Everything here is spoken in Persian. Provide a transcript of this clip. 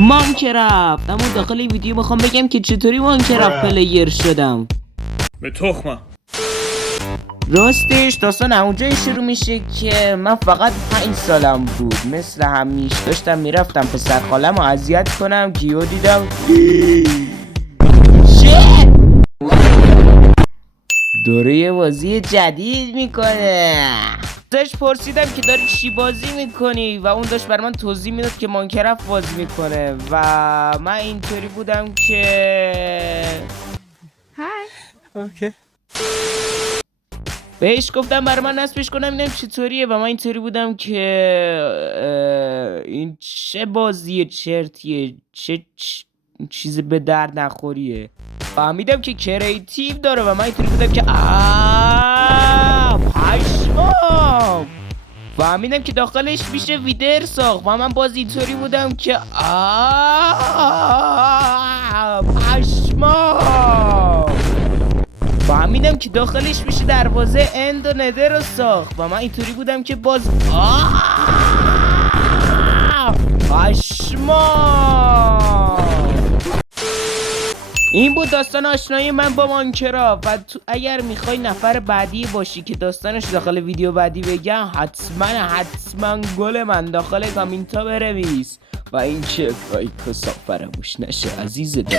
ماینکرافت. اما داخل این ویدیو میخوام بگم که چطوری ماینکرافت پلیر شدم. به تخمم. راستش داستان اونجایی شروع میشه که من فقط 5 سالم بود، مثل همیشه داشتم میرفتم پسر خالم رو اذیت کنم که یهو دیدم داره یه بازی جدید میکنه. ازش پرسیدم که داری چی بازی میکنی و اون داشت بر من توضیح میداد که ماینکرافت بازی میکنه و من اینطوری بودم که اوکی. بهش گفتم برای من نصبش کنم اینم چطوریه و من اینطوری بودم که این چه بازیه چرتیه، چه چیز به درد نخوریه. فهمیدم که کریتیو داره و من اینطوری بودم که پشمام. فهمیدم که داخلش میشه ویدر ساخت و من باز اینطوری بودم که پشمام. فهمیدم که داخلش میشه دروازه اند و ندر رو ساخت و من اینطوری بودم که باز پشمام. این بود داستان آشنایی من با ماینکرافت و تو اگر میخوای نفر بعدی باشی که داستانش داخل ویدیو بعدی بگم حتما گل من داخل کامنتا بنویس و این که فراموش نشه عزیز دل.